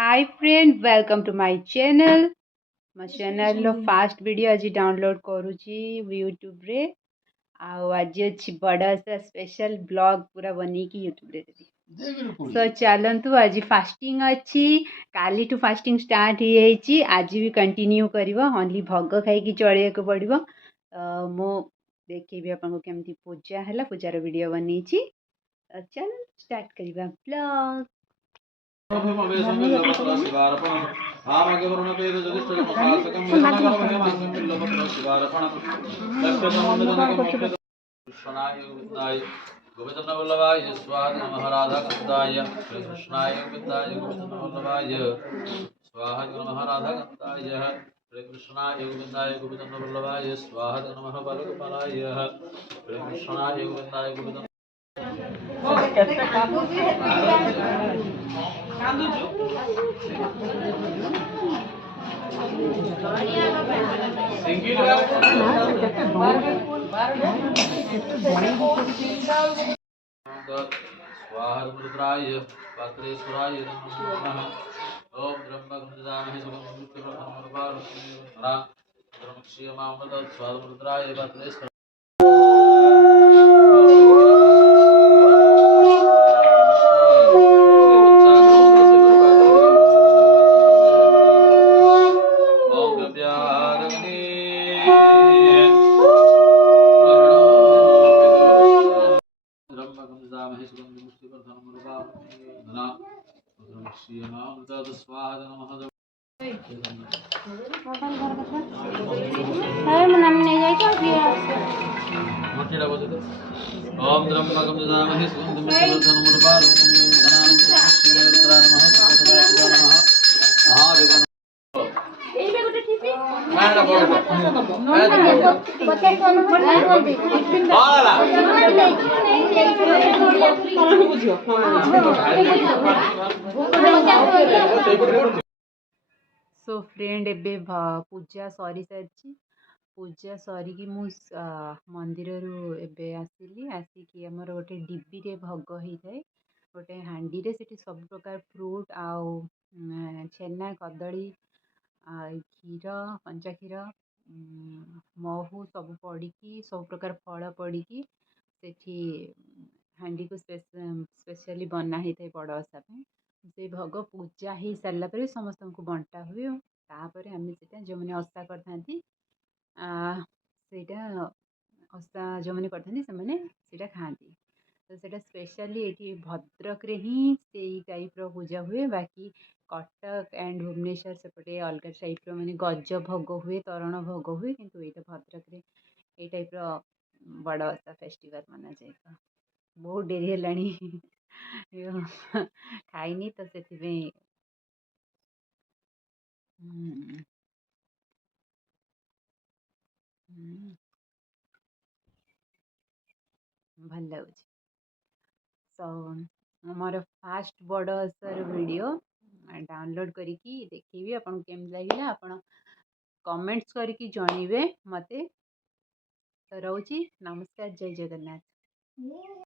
Hi friend welcome to my channel मो channel रो fast video आज डाउनलोड करूची यूट्यूब रे आज अच्छी बड़ा सा स्पेशल ब्लॉग पूरा बनी की यूट्यूब रे देबी सो चलंतु आज फास्टिंग अच्छी काली टू फास्टिंग स्टार्ट ही हेची आज भी कंटिन्यू करबो ओनली भोग खाई की चलिया को पड़िबो मो देखेबी आपन को केमती पूजा हैला पूजार वीडियो बनीची चल स्टार्ट करबा ब्लॉग गोविंद वल्लभाय स्वाहा नमः राधा कंदाय कृष्णाय गोविंदाय गोविंद वल्लभाय स्वाहा नमः राधा कंदाय कृष्णाय गोविंदाय गोविंद वल्लभाय स्वाहा नमः बालगोपालाय कृष्णाय गोविंदाय गोविंद स्वाहा रुद्राय पात्रेश्वराय नमः ओम ब्रह्मगंधामहे सुगंधुष्टप्रभनमर्वारुणा ब्रह्मक्षीयमामृत स्वाहा रुद्राय पात्रेश्वराय ओम ब्रह्मगंधामहे सो फ्रेंड एबे पूजा सरी सारी पूजा सरिकी मु मंदिर रु एबे आसिली आसिकी हमर गोटे डिब्बी रे भोग होता है गोटे हांडी रे सेठी सब प्रकार फ्रूट आउ छेना कदली क्षीर कंचा क्षीर महू सब पड़ी सब प्रकार फल पड़ी सेठी हांडी को स्पेशली बना होता है बड़ ओषा से भोग पूजा हो सारा पर समस्त को बंटा हुए तापर आम से जो मैंने ओषा करता ओषा जो मैंने करता खाती तो सेटा स्पेशली ये भद्रक रे ही से टाइप रो पूजा हुए बाकी कटक एंड भुवनेश्वर सेपटे अलग टाइप रो माने गज भोग हुए तरण भोग हुए किंतु ये भद्रक रे ये टाइप रो बड़ ओषा फेस्टिवल मना जाए बहुत डेरी हेलानी खाइनी तो से भल लगुच सो मोर फास्ट बड़ ओषार वीडियो डाउनलोड करिकी देखिए आपन केम लगे आपन कमेंट्स करके जनइबे मते तो रोची नमस्कार जय जगन्नाथ।